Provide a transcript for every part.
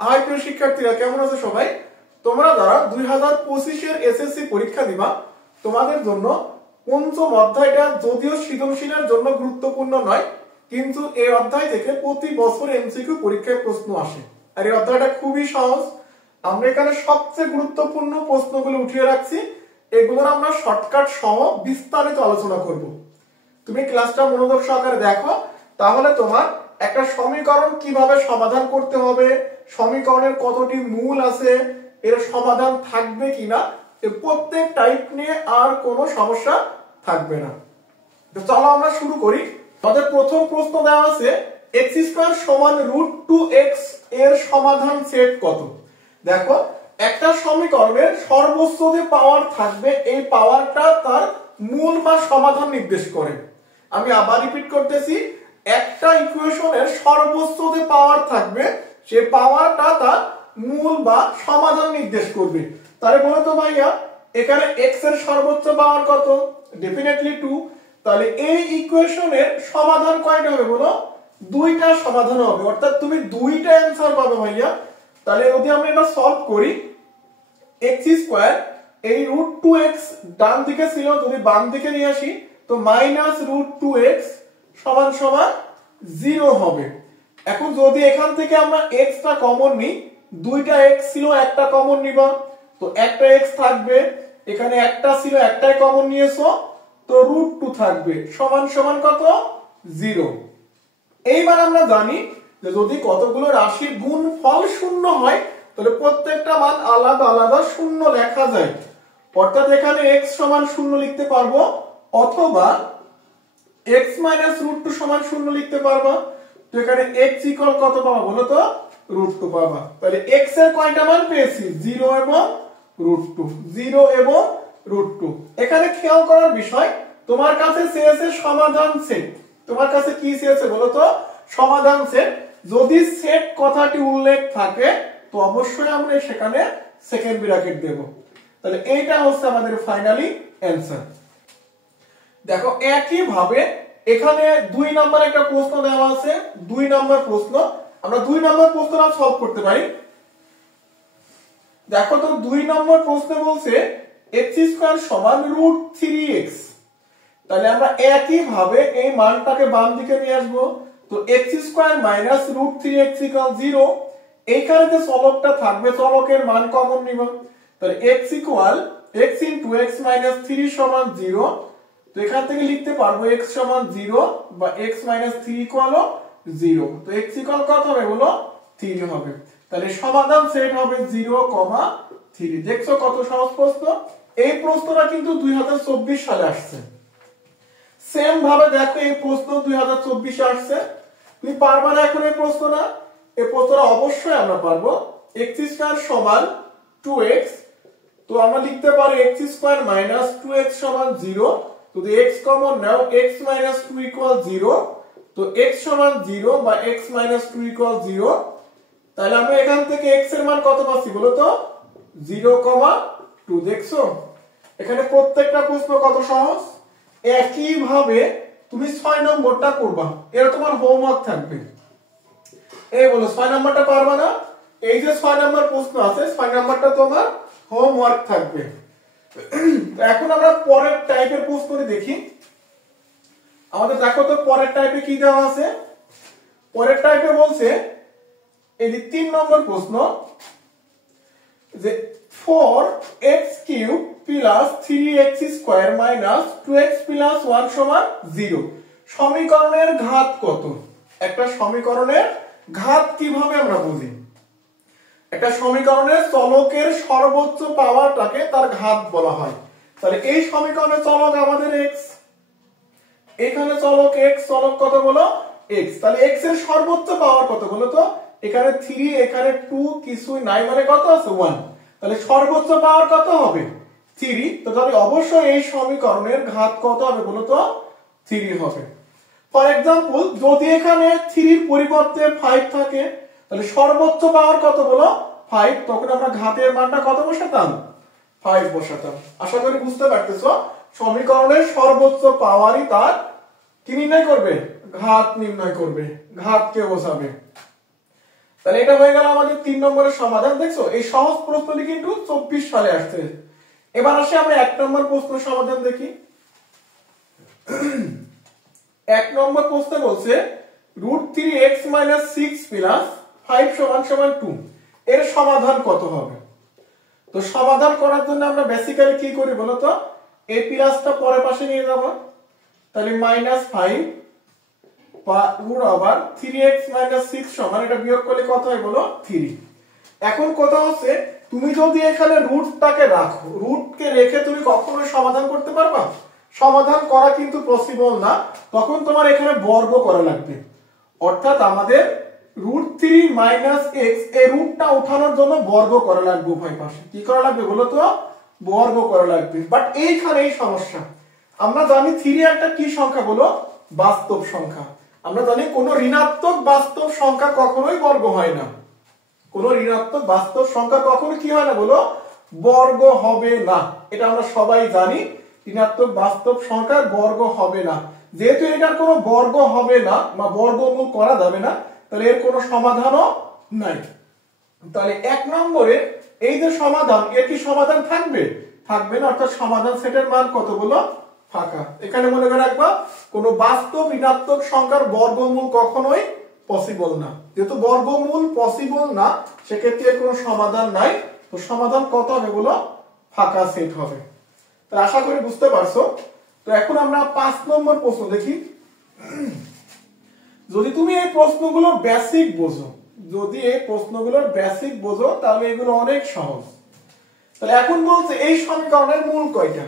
High প্রিয় শিক্ষার্থীরা, কেমন আছো সবাই? তোমরা যারা 2025 এর এসএসসি পরীক্ষা দিবা, তোমাদের জন্য পঞ্চম অধ্যায়টা যদিও সৃজনশীলের জন্য গুরুত্বপূর্ণ নয়, কিন্তু এই অধ্যায় থেকে প্রতি বছর এমসিকিউ পরীক্ষায় প্রশ্ন আসে। আর এই অধ্যায়টা খুবই সহজ। আমরা এখানে সবচেয়ে গুরুত্বপূর্ণ প্রশ্নগুলো উঠিয়ে রাখছি, এগুলোর আমরা শর্টকাট সহ বিস্তারিত আলোচনা করব। তুমি ক্লাসটা মনোযোগ সহকারে দেখো, তাহলে তোমার একটা সমীকরণ কিভাবে সমাধান করতে হবে, সমীকরণের কতটি মূল আছে, এর সমাধান থাকবে কিনা, প্রত্যেক টাইপ নিয়ে আর কোনো সমস্যা থাকবে না। তো চলো আমরা শুরু করি। আমাদের প্রথম প্রশ্ন দেওয়া আছে x² সমান √2x এর সমাধান সেট কত। দেখো, একটা সমীকরণের সর্বোচ্চ যে পাওয়ার থাকবে, এই পাওয়ারটা তার মূল বা সমাধান নির্দেশ করে। আমি আবার রিপিট করতেছি, একটা ইকুয়েশনের সর্বোচ্চ যে পাওয়ার থাকবে, সে পাওয়ারটা তার মূল বা সমাধান নির্দেশ করবে। তাহলে বলো তো ভাইয়া, এখানে x এর সর্বোচ্চ পাওয়ার কত? ডেফিনেটলি 2। তাহলে এই ইকুয়েশনের সমাধান কয়টা হবে বলো? দুইটা সমাধান হবে, অর্থাৎ তুমি দুইটা অ্যানসার পাবে ভাইয়া। তাহলে যদি আমরা এটা সলভ করি, x² এই √2x ডান দিকে ছিল, যদি বাম দিকে নিয়ে আসি তো -√2x সমান সমান 0 হবে। এখন যদি এখান থেকে আমরা x টা কমন নিই, দুইটা x ছিল, একটা কমন নিবা, তো একটা x থাকবে। এখানে একটা ছিল, একটাই কমন নিয়েছো, তো √2 থাকবে, সমান সমান কত? 0। এইবার আমরা জানি যে যদি কতগুলো রাশির গুণফল শূন্য হয়, তাহলে প্রত্যেকটা মান আলাদা আলাদা শূন্য লেখা যায়। অর্থাৎ এখানে x সমান 0 লিখতে পারবো, অথবা x - √2 সমান 0 লিখতে পারবা। তো এখানে x ইকুয়াল কত পাবা বলো তো? √2 পাবা। তাহলে x এর কয়টা মান পেয়েছি? 0 এবং √2, 0 এবং √2। এখানে খেয়াল করার বিষয়, তোমার কাছে চেয়েছে সমাধান সেট। তোমার কাছে কি চেয়েছে বলো তো? সমাধান সেট। যদি সেট কথাটি উল্লেখ থাকে, তো অবশ্যই আমরা সেখানে সেকেন্ড ব্র্যাকেট দেব। তাহলে এইটা হচ্ছে আমাদের ফাইনালি অ্যানসার। দেখো, একই ভাবে এখানে 2 নম্বর একটা প্রশ্ন দেওয়া আছে। 2 নম্বর প্রশ্ন, আমরা 2 নম্বর প্রশ্নটা সলভ করতে পারি। দেখো তো, 2 নম্বর প্রশ্নে বলছে x² সমান √3x। তাহলে আমরা একই ভাবে এই মানটাকে বাম দিকে নিয়ে আসবো। তো x² - √3x = 0। এইখানে যে চলকটা থাকবে, চলকের মান কমন নিব। তাহলে x = x * x - 3 = 0। তো এখান থেকে লিখতে পারবো x সমান 0 বা x - 3 = 0। তো x ইকুয়াল কত হবে বলো? 3 হবে। তাহলে সমাধান সেট হবে 0, 3। দেখছো কত সহজ প্রশ্ন? এই প্রশ্নটা কিন্তু 2024 সালে আসছে। সেম ভাবে দেখো, এই প্রশ্ন 2024 এ আসছে। তুমি পারবা না এখন এই প্রশ্নটা? এই প্রশ্নটা অবশ্যই আমরা পারবো। x² সমান 2x, তো আমরা লিখতে পারি x² - 2x = 0। যদি x কমন নাও, x - 2 = 0। তো x সমান 0 বা x - 2 = 0। তাহলে আমরা এখান থেকে x এর মান কত পাচ্ছি বলো তো? 0, 2। দেখছো এখানে প্রত্যেকটা প্রশ্ন কত সহজ। একই ভাবে তুমি 6 নম্বরটা করবা, এটা তোমার হোমওয়ার্ক থাকবে। এই বলো 6 নম্বরটা পারবা না? এই যে 6 নম্বর প্রশ্ন আছে, 6 নম্বরটা তোমার হোমওয়ার্ক থাকবে। এখন আমরা পরের টাইপের প্রশ্নটি দেখি। আমাদের দেখো তো পরের টাইপে কি দেওয়া আছে। পরের টাইপে বলছে, এই যে 3 নম্বর প্রশ্ন, যে 4x³ + 3x² - 2x + 1 = 0 সমীকরণের ঘাত কত? একটা সমীকরণের ঘাত কিভাবে আমরা বুঝি? একটা সমীকরণের চলকের সর্বোচ্চ পাওয়ারটাকে তার ঘাত বলা হয়। তাহলে এই সমীকরণের চলক আমাদের x, এখানে চলক x, চলক কত বলো? x। তাহলে x এর সর্বোচ্চ পাওয়ার কত বলো তো? এখানে 3, এখানে 2, কিছুই নাই, মানে কত আছে? 1। তাহলে সর্বোচ্চ পাওয়ার কত হবে? 3। তো তাহলে অবশ্যই এই সমীকরণের ঘাত কত হবে বলো তো? 3 হবে। ফর এক্সাম্পল, যদি এখানে 3 এর পরিবর্তে 5 থাকে, তাহলে সর্বোচ্চ পাওয়ার কত বলো? 5। তখন আমরা ঘাতের মানটা কত বসাতাম? 5 বসাতাম। আশা করি বুঝতে পারতেছো, সমীকরণের সর্বোচ্চ পাওয়ারই তার কি নির্ণয় করবে? ঘাত নির্ণয় করবে, ঘাতকে বোঝাবে। তাহলে এটা হয়ে গেল আমাদের 3 নম্বরের সমাধান। দেখছো এই সহজ প্রশ্নটি কিন্তু 24 সালে আসছে। এবার আসি আমরা 1 নম্বর প্রশ্ন সমাধান দেখি। 1 নম্বর প্রশ্ন বলছে √3x - 6 + 5 = 2 এর সমাধান কত হবে? তো সমাধান করার জন্য আমরা বেসিক্যালি কি করি বলতো, a প্লাসটা পরের পাশে নিয়ে যাব, তাহলে -5 √3x - 6 সমান এটা বিয়োগ করলে কত হয় বলো 3। এখন কথা হচ্ছে তুমি যদি এখানে রুটটাকে রাখো, রুটকে রেখে তুমি কখনোই সমাধান করতে পারবা? সমাধান করা কিন্তু পসিবল না, তখন তোমার এখানে বর্গ করা লাগবে। অর্থাৎ আমাদের √3 - x এই রুটটা ওঠানোর জন্য বর্গ করা লাগবে উভয় পাশে। কি করা লাগবে বলো তো? বর্গ করা লাগবে। বাট এইখানে এই সমস্যা, আমরা জানি 3 একটা কি সংখ্যা বলো? বাস্তব সংখ্যা। আমরা জানি কোন ঋণাত্মক বাস্তব সংখ্যা কখনোই বর্গ হয় না। কোন ঋণাত্মক বাস্তব সংখ্যা কখনো কি হয় না বলো? বর্গ হবে না। এটা আমরা সবাই জানি, ঋণাত্মক বাস্তব সংখ্যার বর্গ হবে না। যেহেতু এটার কোনো বর্গ হবে না বা বর্গমূল করা যাবে না, তাহলে এর কোনো সমাধানও নাই। তাহলে 1 নম্বরে এই যে সমাধান, এর কি সমাধান থাকবে? থাকবে না। অর্থাৎ সমাধান সেটের মান কত বলো? ফাঁকা। এখানে মনে করে রাখবা কোন বাস্তব ঋণাত্মক সংখ্যার বর্গমূল কখনোই পসিবল না। যেহেতু বর্গমূল পসিবল না, সেক্ষেত্রে কোনো সমাধান নাই। তো সমাধান কত হবে বলো? ফাঁকা সেট হবে। তো আশা করি বুঝতে পারছো। তো এখন আমরা 5 নম্বর প্রশ্ন দেখি। যদি তুমি এই প্রশ্নগুলোর বেসিক বোঝো, তাহলে এগুলো অনেক সহজ। তাহলে এখন বলছে এই সমীকরণের মূল কয়টা?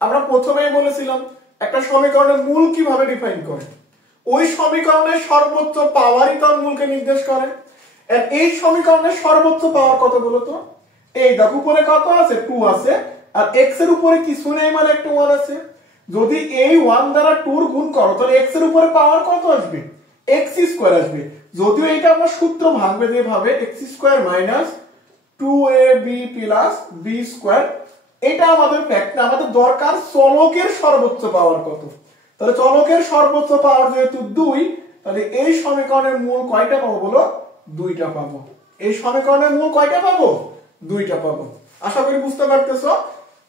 আমরা প্রথমেই বলেছিলাম একটা সমীকরণের মূল কিভাবে ডিফাইন করে, ওই সমীকরণের সর্বোচ্চ পাওয়ারই তার মূলকে নির্দেশ করে। আর এই সমীকরণের সর্বোচ্চ পাওয়ার কত বলতো? এই দেখো উপরে কত আছে? 2 আছে, আর x এর উপরে কিছু নেই মানে একটা 1 আছে। যদি এই 1 দ্বারা 2 গুণ করো তাহলে x এর উপরে পাওয়ার কত আসবে? x² আসবে। যদিও এটা আমরা সূত্র ভাঙবে যেভাবে x² - 2ab + b², এটা আমাদের ফ্যাক্ট না, আমাদের দরকার চলকের সর্বোচ্চ পাওয়ার কত। তাহলে চলকের সর্বোচ্চ পাওয়ার যেহেতু 2, তাহলে এই সমীকরণের মূল কয়টা পাবো বলো? 2টা পাবো। এই সমীকরণের মূল কয়টা পাবো? 2টা পাবো। আশা করি বুঝতে পারতেছো।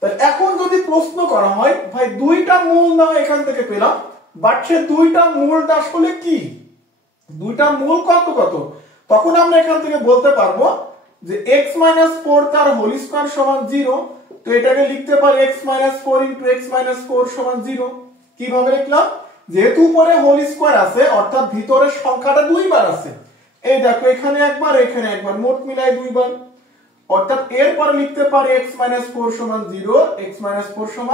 তাহলে এখন যদি প্রশ্ন করা হয় ভাই 2টা মূল না এখান থেকে পেলাম, বাট সে 2টা মূলটা আসলে কি, 2টা মূল কত কত, তখন আমরা এখান থেকে বলতে পারবো যে x - 4 তার হোল স্কয়ার সমান 0। তো এটাকে লিখতে পারি x - 4 * x - 4 = 0। কিভাবে লিখলাম? যেহেতু উপরে হোল স্কয়ার আছে, অর্থাৎ ভিতরের সংখ্যাটা 2 বার আছে। এই দেখো এখানে একবার, এখানে একবার, মোট মিলাই 2 বার। অর্থাৎ এরপর লিখতে পারি x - 4 = 0, x - 4 =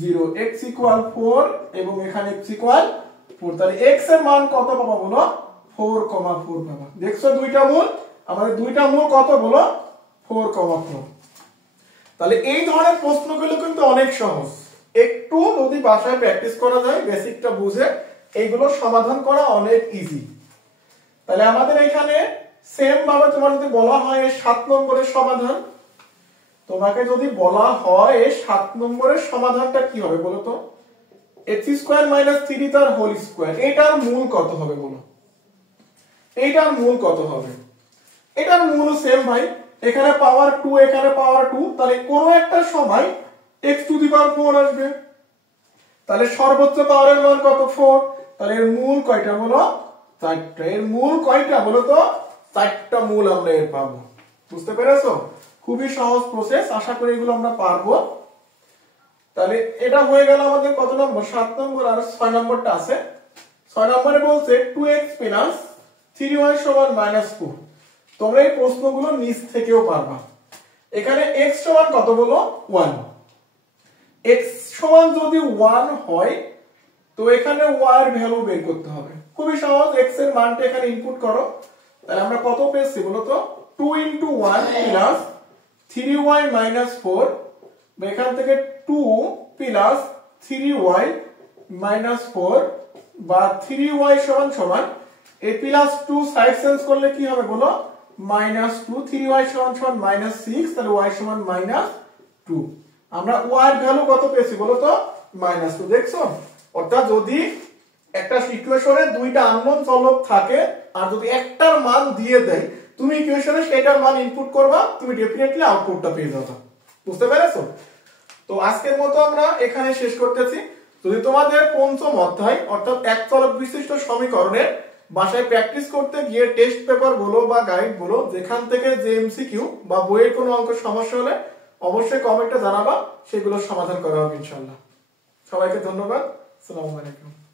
0, x = 4 এবং এখানে x = 4। তাহলে x এর মান কত পাবো বলো? 4,4 পাবো। দেখছো 2টা মূল, আমাদের 2টা মূল কত বলো? 4,4। তাহলে এই ধরনের প্রশ্নগুলো কিন্তু অনেক সহজ। একটু যদি বাসায় প্র্যাকটিস করা যায়, বেসিকটা বুঝে, এইগুলো সমাধান করা অনেক ইজি। তাহলে আমাদের এখানে সেম ভাবে তোমার যদি বলা হয় 7 নম্বরের সমাধান, তোমাকে যদি বলা হয় 7 নম্বরের সমাধানটা কি হবে বলো তো? x² - 3 তার হোল স্কয়ার, এটার মূল কত হবে বলো? এইটার মূল কত হবে? এটার মূল সেম ভাই, এখানে পাওয়ার 2, এখানে পাওয়ার 2, তাহলে কোন একটা সময় x⁴ আসবে। তাহলে সর্বোচ্চ পাওয়ারের মান কত? 4। তাহলে এর মূল কয়টা বলো? 4টা। এর মূল কয়টা বলো তো? 4টা মূল আমরা এর পাবো। বুঝতে পেরেছো? খুবই সহজ প্রসেস, আশা করি এগুলো আমরা পারবো। তাহলে এটা হয়ে গেল আমাদের কত নম্বর? 7 নম্বর। আর 6 নম্বরটা আছে। 6 নম্বরে বলছে 2x + 3y = -4। তোমরা এই প্রশ্নগুলো নিচ থেকেও পারবা। এখানে x সমান কত বলো? 1। x সমান যদি 1 হয় তো এখানে y এর ভ্যালু বের করতে হবে। খুবই সহজ, x এর মানটা এখানে ইনপুট করো। তাহলে আমরা কত পেয়েছি বলো তো? 2 * 1 + 3y - 4, এখান থেকে 2 + 3y - 4 বা 3y সমান a + 2 সাইড চেঞ্জ করলে কি হবে বলো? -2, 3y সমান -6, তাহলে y সমান -2। আমরা y এর ভ্যালু কত পেয়েছি বলো তো? -2। দেখছো? অর্থাৎ যদি একটা ইকুয়েশনে দুইটা আননোন চলক থাকে, আর যদি একটার মান দিয়ে দেয়, তুমি ইকুয়েশনে সেটার মান ইনপুট করবা, তুমি ডেফিনেটলি আউটপুটটা পেয়ে যাবে। বুঝতে পেরেছো? তো আজকের মতো আমরা এখানে শেষ করতেছি। যদি তোমাদের পঞ্চম অধ্যায় অর্থাৎ এক চলক বিশিষ্ট সমীকরণের বাসায় প্র্যাকটিস করতে গিয়ে টেস্ট পেপার বলো বা গাইড বলো, যেখান থেকে যে এমসিকিউ বা বইয়ের কোনো অঙ্ক সমস্যা হলে অবশ্যই কমেন্টে জানাবা, সেগুলোর সমাধান করা হবে ইনশাআল্লাহ। সবাইকে ধন্যবাদ। আসসালামু আলাইকুম।